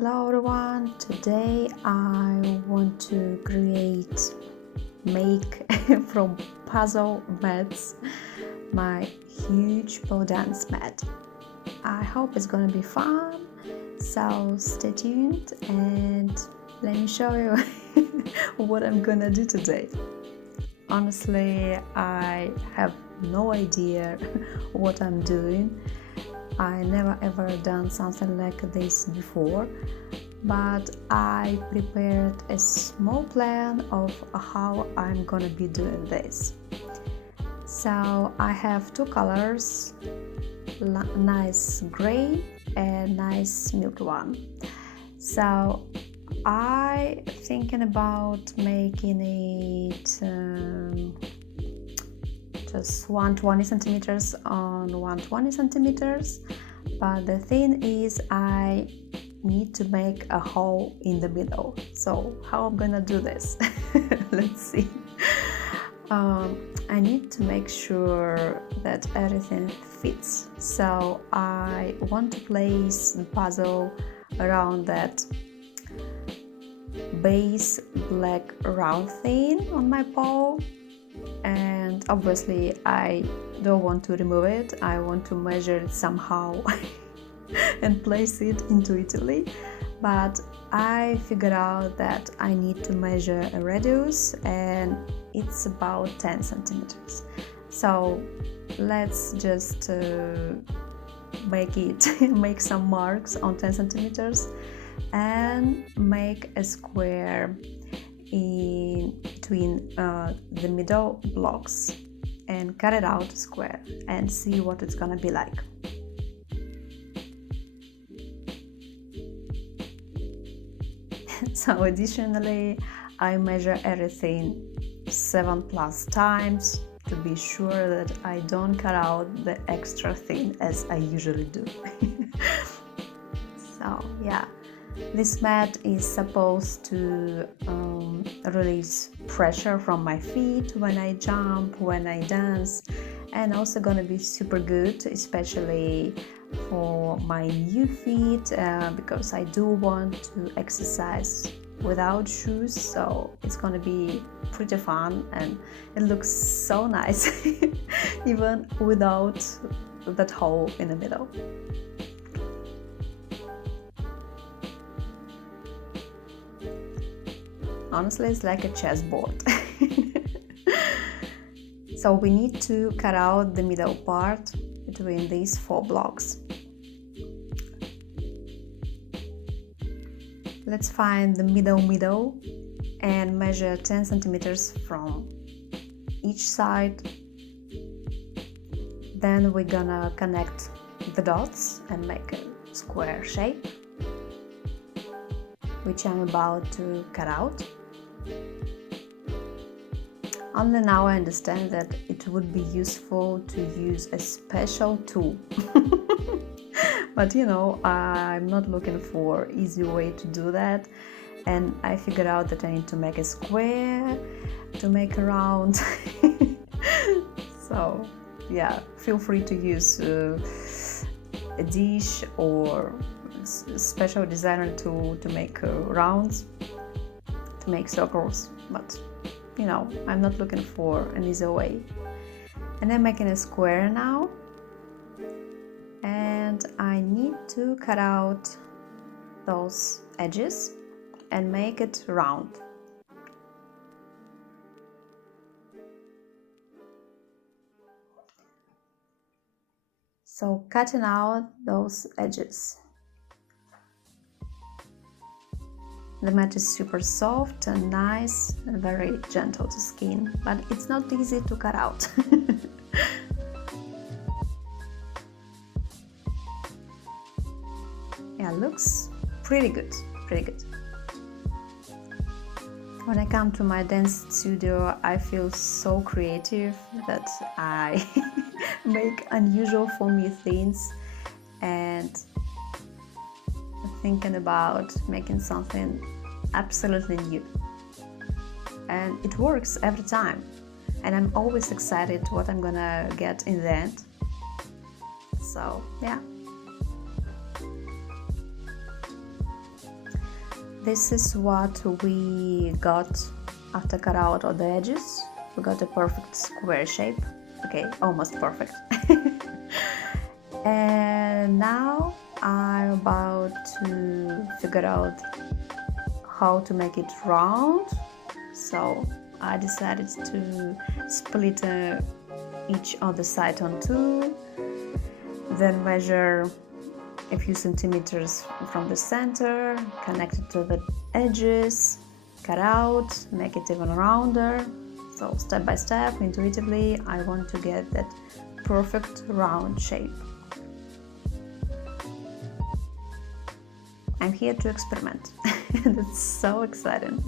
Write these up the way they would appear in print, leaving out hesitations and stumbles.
Hello everyone, today I want to make from puzzle mats my huge pole dance mat. I hope it's gonna be fun, so stay tuned and let me show you what I'm gonna do today. Honestly, I have no idea what I'm doing. I never ever done something like this before, but I prepared a small plan of how I'm gonna be doing this. So I have two colors, nice gray and nice milk one. So I thinking about making it just 120 centimeters on 120 centimeters, but the thing is I need to make a hole in the middle. So how I'm gonna do this? Let's see. I need to make sure that everything fits, so I want to place the puzzle around that base black round thing on my pole. And obviously I don't want to remove it, I want to measure it somehow and place it into Italy, but I figured out that I need to measure a radius and it's about 10 centimeters. So let's just make some marks on 10 centimeters and make a square in between the middle blocks and cut it out square and see what it's gonna be like. So additionally, I measure everything 7+ times to be sure that I don't cut out the extra thing as I usually do. So yeah, this mat is supposed to release pressure from my feet when I jump, when I dance, and also gonna be super good, especially for my new feet, because I do want to exercise without shoes, so it's gonna be pretty fun and it looks so nice even without that hole in the middle. Honestly, it's like a chessboard. So we need to cut out the middle part between these 4 blocks. Let's find the middle and measure 10 centimeters from each side. Then we're gonna connect the dots and make a square shape, which I'm about to cut out. Only now I understand that it would be useful to use a special tool. But you know, I'm not looking for easy way to do that, and I figured out that I need to make a square to make a round. So yeah, feel free to use a dish or special designer tool to make rounds, to make circles, but you know, I'm not looking for an easy way. And I'm making a square now, and I need to cut out those edges and make it round. So cutting out those edges. The mat is super soft and nice and very gentle to skin, but it's not easy to cut out. Yeah, looks pretty good. When I come to my dance studio, I feel so creative that I make unusual for me things and thinking about making something absolutely new, and it works every time, and I'm always excited what I'm gonna get in the end. So yeah. this is what we got after cut out all the edges. We got a perfect square shape. Okay, almost perfect. And now I'm about to figure out how to make it round. So I decided to split each other side on two, then measure a few centimeters from the center, connect it to the edges, cut out, make it even rounder. So step by step, intuitively, I want to get that perfect round shape. I'm here to experiment. That's so exciting.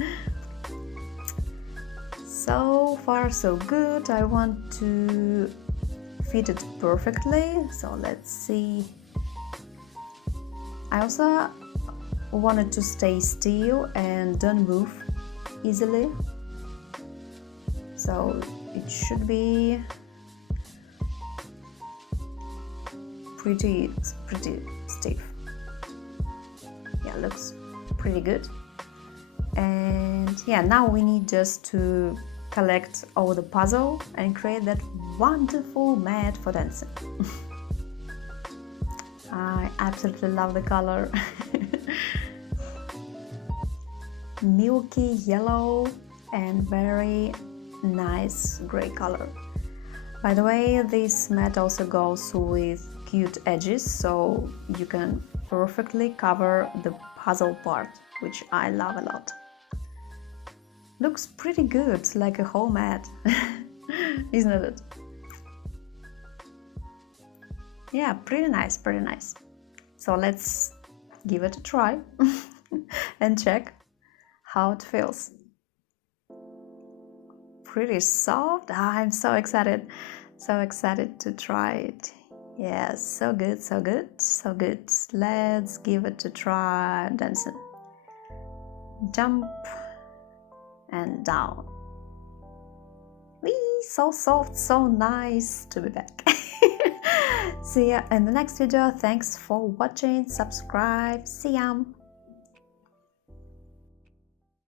So far so good. I want to fit it perfectly, so let's see. I also wanted to stay still and don't move easily, so it should be pretty stiff. Yeah, looks pretty good. And yeah, now we need just to collect all the puzzle and create that wonderful mat for dancing. I absolutely love the color. Milky yellow and very nice gray color. By the way, this mat also goes with cute edges, so you can perfectly cover the puzzle part, which I love a lot. Looks pretty good, like a whole mat, isn't it? Yeah, pretty nice, pretty nice. So let's give it a try and check how it feels. Pretty soft. I'm so excited to try it. Yes, so good, so good, so good. Let's give it a try. Dancing. Jump and down. Whee, so soft, so nice to be back. See ya in the next video. Thanks for watching. Subscribe. See ya.